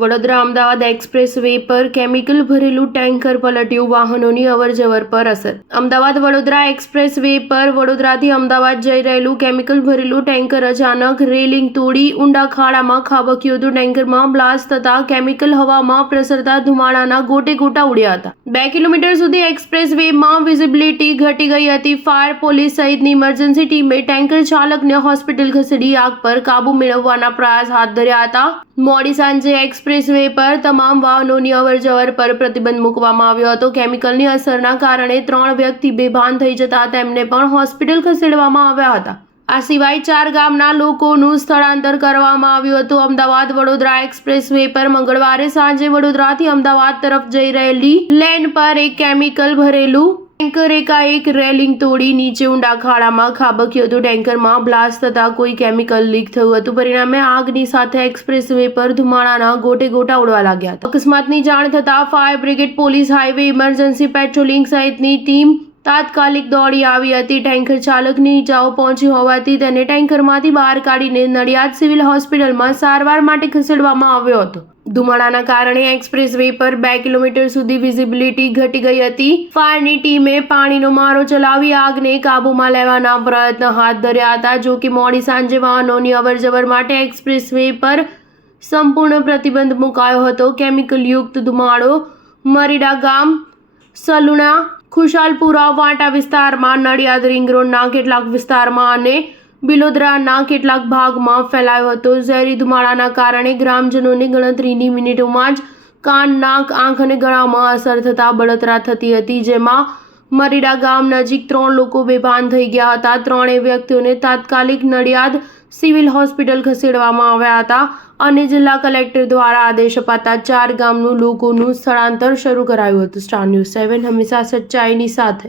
Vadodara Ahmedabad express way પર chemical ભરેલું tanker પલટ્યું, વાહનોની અવરજવર પર અસર. અમદાવાદ વડોદરા એક્સપ્રેસ વે પર વડોદરાથી અમદાવાદ જઈ રહેલું કેમિકલ ભરેલું ટેન્કર અચાનક રેલિંગ તોડી ઊંડા ખાડામાં ખાબક્યું હતું. ટેન્કરમાં બ્લાસ્ટ થતા કેમિકલ હવામાં પ્રસરતા ધુમાડાના ગોટે ગોટા ઉડ્યા હતા. 2 કિલોમીટર સુધી એક્સપ્રેસ વેમાં વિઝિબિલિટી ઘટી ગઈ હતી. ફાયર, પોલીસ સહિતની ઇમરજન્સી ટીમે ટેન્કર ચાલકને હોસ્પિટલ ખસેડી આગ પર કાબુ મેળવવાના પ્રયાસ હાથ ધર્યા હતા. મોડી સાંજે એક્સપ્રેસ વે પર તમામ વાહનોની અવરજવર પર પ્રતિબંધ મૂકવામાં આવ્યો હતો. કેમિકલની અસરના કારણે 3 વ્યક્તિ બેભાન થઈ જતા તેમને પણ હોસ્પિટલ ખસેડવામાં આવ્યા હતા. આ સિવાય 4 ગામના લોકોનું સ્થળાંતર કરવામાં આવ્યું હતું. અમદાવાદ વડોદરા એક્સપ્રેસ વે પર મંગળવારે સાંજે વડોદરાથી અમદાવાદ તરફ જઈ રહેલી લેન પર એક કેમિકલ ભરેલું ટેન્કર એકાએક રેલિંગ તોડી નીચે ઊંડા ખાડામાં ખાબક્યું હતું. ટેન્કરમાં બ્લાસ્ટ થતા કોઈ કેમિકલ લીક થયું હતું. પરિણામે આગની સાથે એક્સપ્રેસ વે પર ધુમાડાના ગોટે ગોટા ઉડવા લાગ્યા હતા. અકસ્માતની જાણ થતાં fire brigade, police, highway emergency patrolling સહિતની ટીમ તાત્કાલિક દોડી આવી હતી. ટેન્કર ચાલકની ઈજાઓ પહોંચી હોવાથી તેને ટેન્કરમાંથી બહાર કાઢીને નડિયાદ સિવિલ હોસ્પિટલમાં સારવાર માટે ખસેડવામાં આવ્યો હતો. ધુમાડાના કારણે એક્સપ્રેસ વે પર 2 કિલોમીટર સુધી વિઝિબિલિટી ઘટી ગઈ હતી. ફાયરની ટીમે પાણીનો મારો ચલાવી આગને કાબૂમાં લેવાના પ્રયત્ન હાથ ધર્યા હતા. જો કે મોડી સાંજે વાહનોની અવરજવર માટે એક્સપ્રેસ વે પર સંપૂર્ણ પ્રતિબંધ મુકાયો હતો. કેમિકલયુક્ત ધુમાડો મરીડા ગામ, સલુણા, ખુશાલપુરા, વાંટા વિસ્તારમાં, નડિયાદ રિંગ રોડના કેટલાક વિસ્તારમાં અને બિલોદરાના કેટલાક ભાગમાં ફેલાયો હતો. ઝેરી ધુમાડાના કારણે ગ્રામજનોને ગણતરીની મિનિટોમાં જ કાન, નાક, આંખ અને ગળામાં અસર થતા બળતરા થતી હતી. જેમાં મરીડા ગામ નજીક 3 લોકો બેભાન થઈ ગયા હતા. 3 વ્યક્તિઓને તાત્કાલિક નડિયાદ સિવિલ હોસ્પિટલ ખસેડવામાં આવ્યા હતા અને જિલ્લા કલેક્ટર દ્વારા આદેશ અપાતા 4 ગામનું લોકોનું સ્થળાંતર શરૂ કરાયું હતું. સ્ટાર ન્યૂઝ 7 હંમેશા સચ્ચાઈની સાથે.